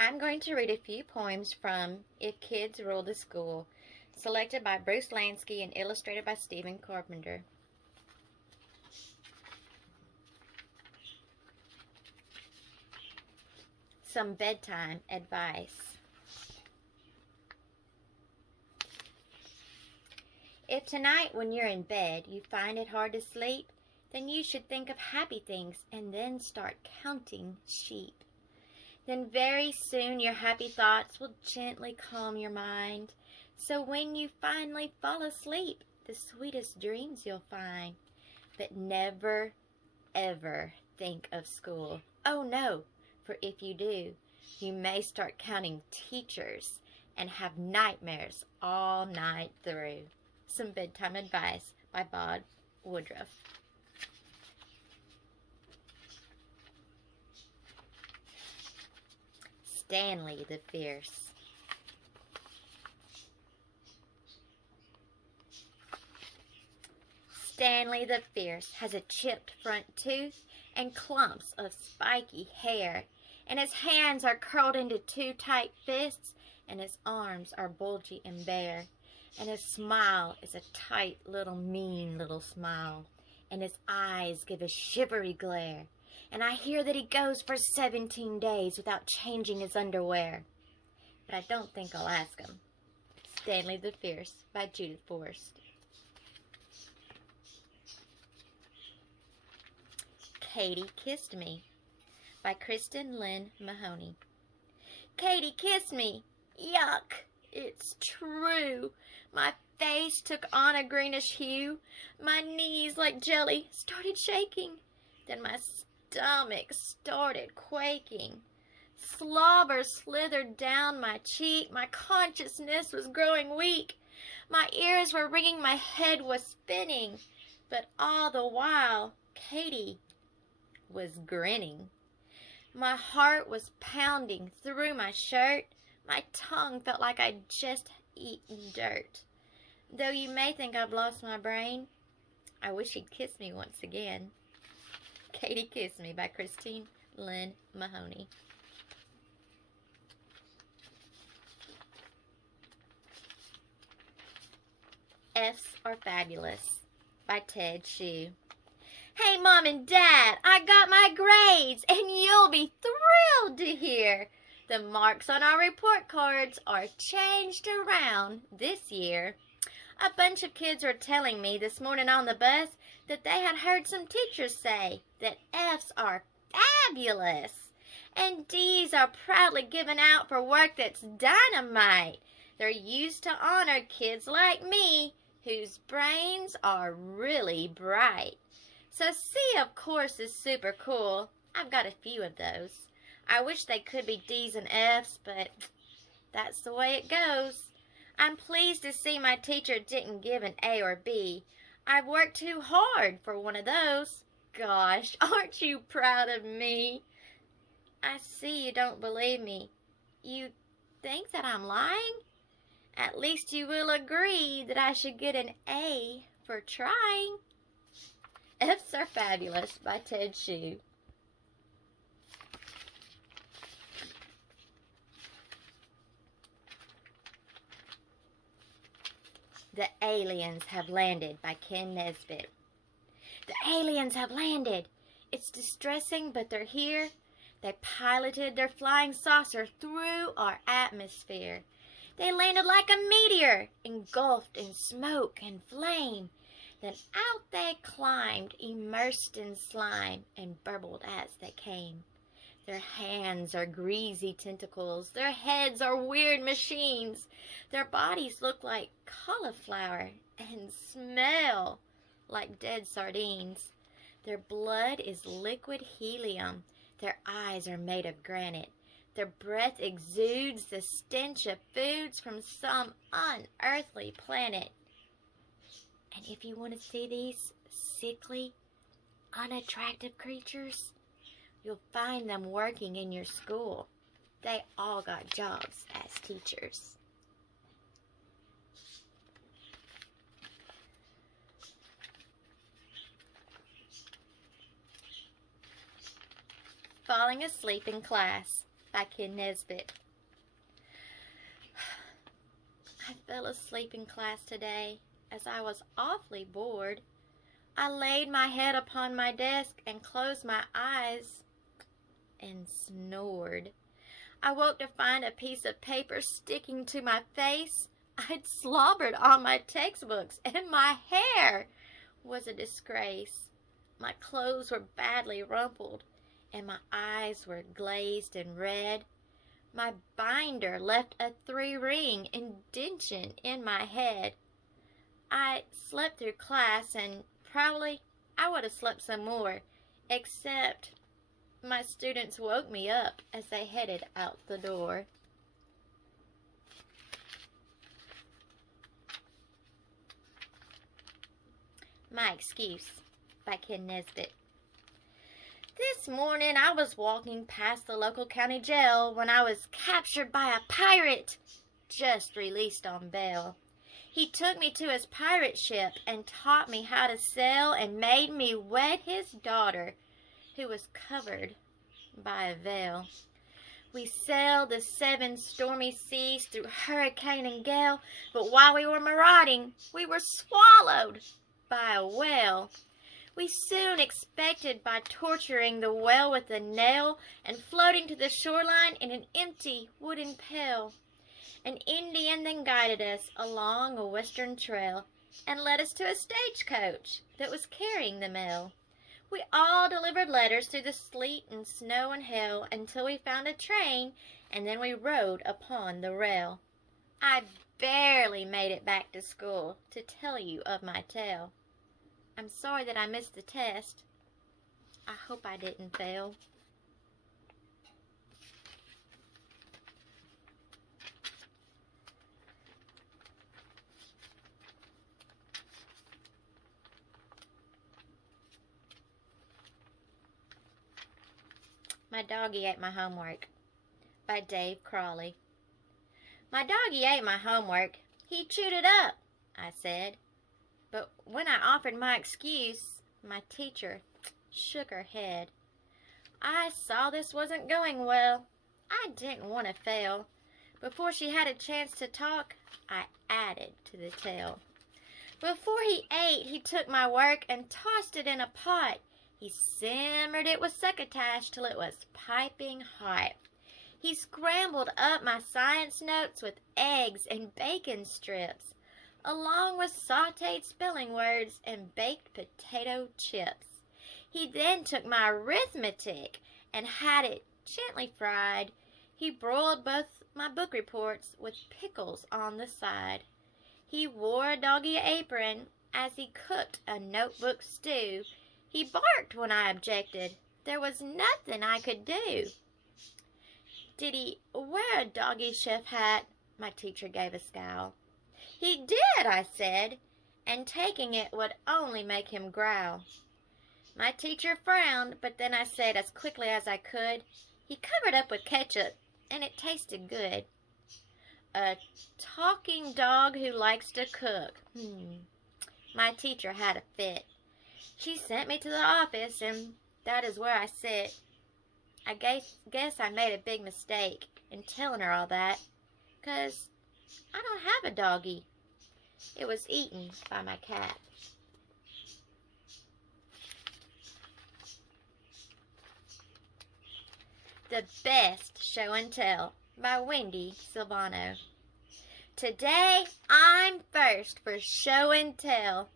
I'm going to read a few poems from If Kids Rule the School, selected by Bruce Lansky and illustrated by Stephen Carpenter. Some bedtime advice. If tonight when you're in bed you find it hard to sleep, then you should think of happy things and then start counting sheep. Then very soon your happy thoughts will gently calm your mind. So when you finally fall asleep, the sweetest dreams you'll find. But never, ever think of school. Oh no, for if you do, you may start counting teachers and have nightmares all night through. Some bedtime advice by Bob Woodruff. Stanley the Fierce. Stanley the Fierce has a chipped front tooth and clumps of spiky hair, and his hands are curled into two tight fists, and his arms are bulgy and bare, and his smile is a tight little mean little smile, and his eyes give a shivery glare. And I hear that he goes for 17 days without changing his underwear. But I don't think I'll ask him. Stanley the Fierce by Judith Forrest. Katie Kissed Me by Kristen Lynn Mahoney. Katie kissed me. Yuck! It's true. My face took on a greenish hue. My knees, like jelly, started shaking. Then my stomach started quaking. Slobber slithered down my cheek. My consciousness was growing weak. My ears were ringing. My head was spinning. But all the while, Katie was grinning. My heart was pounding through my shirt. My tongue felt like I'd just eaten dirt. Though you may think I've lost my brain, I wish he'd kiss me once again. Katie Kissed Me by Kristen Lynn Mahoney. F's Are Fabulous by Ted Shue. Hey, Mom and Dad, I got my grades, and you'll be thrilled to hear the marks on our report cards are changed around this year. A bunch of kids were telling me this morning on the bus that they had heard some teachers say that F's are fabulous and D's are proudly given out for work that's dynamite. They're used to honor kids like me whose brains are really bright. So C, of course, is super cool. I've got a few of those. I wish they could be D's and F's, but that's the way it goes. I'm pleased to see my teacher didn't give an A or B. I've worked too hard for one of those. Gosh, aren't you proud of me? I see you don't believe me. You think that I'm lying? At least you will agree that I should get an A for trying. F's Are Fabulous by Ted Shue. The Aliens Have Landed by Ken Nesbitt. The aliens have landed. It's distressing, but they're here. They piloted their flying saucer through our atmosphere. They landed like a meteor, engulfed in smoke and flame. Then out they climbed, immersed in slime, and burbled as they came. Their hands are greasy tentacles. Their heads are weird machines. Their bodies look like cauliflower and smell like dead sardines. Their blood is liquid helium. Their eyes are made of granite. Their breath exudes the stench of foods from some unearthly planet. And if you want to see these sickly, unattractive creatures, you'll find them working in your school. They all got jobs as teachers. Falling Asleep in Class by Ken Nesbitt. I fell asleep in class today as I was awfully bored. I laid my head upon my desk and closed my eyes and snored. I woke to find a piece of paper sticking to my face. I'd slobbered on my textbooks, and my hair was a disgrace. My clothes were badly rumpled, and my eyes were glazed and red. My binder left a 3-ring indentation in my head. I slept through class, and probably I would have slept some more, except my students woke me up as they headed out the door. My Excuse by Ken Nesbitt. This morning I was walking past the local county jail when I was captured by a pirate just released on bail. He took me to his pirate ship and taught me how to sail and made me wed his daughter, who was covered by a veil. We sailed the 7 stormy seas through hurricane and gale, but while we were marauding, we were swallowed by a whale. We soon expected by torturing the whale with a nail and floating to the shoreline in an empty wooden pail. An Indian then guided us along a western trail and led us to a stagecoach that was carrying the mail. We all delivered letters through the sleet and snow and hail until we found a train, and then we rode upon the rail. I barely made it back to school to tell you of my tale. I'm sorry that I missed the test. I hope I didn't fail. My Doggy Ate My Homework by Dave Crawley. My doggy ate my homework. He chewed it up, I said. But when I offered my excuse, my teacher shook her head. I saw this wasn't going well. I didn't want to fail. Before she had a chance to talk, I added to the tale. Before he ate, he took my work and tossed it in a pot. He simmered it with succotash till it was piping hot. He scrambled up my science notes with eggs and bacon strips, along with sautéed spelling words and baked potato chips. He then took my arithmetic and had it gently fried. He broiled both my book reports with pickles on the side. He wore a doggy apron as he cooked a notebook stew. He barked when I objected. There was nothing I could do. Did he wear a doggy chef hat? My teacher gave a scowl. He did, I said, and taking it would only make him growl. My teacher frowned, but then I said as quickly as I could, he covered up with ketchup, and it tasted good. A talking dog who likes to cook. My teacher had a fit. She sent me to the office, and that is where I sit. I guess I made a big mistake in telling her all that, 'cause I don't have a doggy. It was eaten by my cat. The Best Show and Tell by Wendy Silvano. Today, I'm first for show and tell.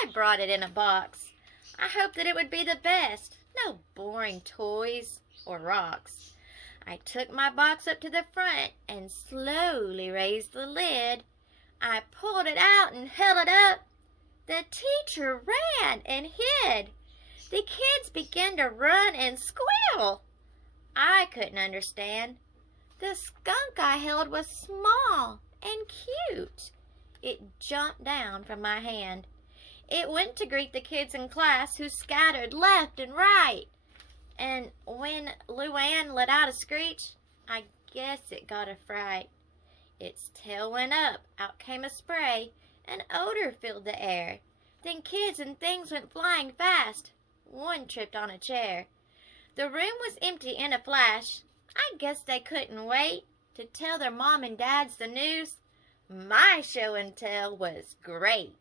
I brought it in a box. I hoped that it would be the best. No boring toys or rocks. I took my box up to the front and slowly raised the lid. I pulled it out and held it up. The teacher ran and hid. The kids began to run and squeal. I couldn't understand. The skunk I held was small and cute. It jumped down from my hand. It went to greet the kids in class who scattered left and right. And when Luann let out a screech, I guess it got a fright. Its tail went up, out came a spray, an odor filled the air. Then kids and things went flying fast. One tripped on a chair. The room was empty in a flash. I guess they couldn't wait to tell their mom and dads the news. My show and tell was great.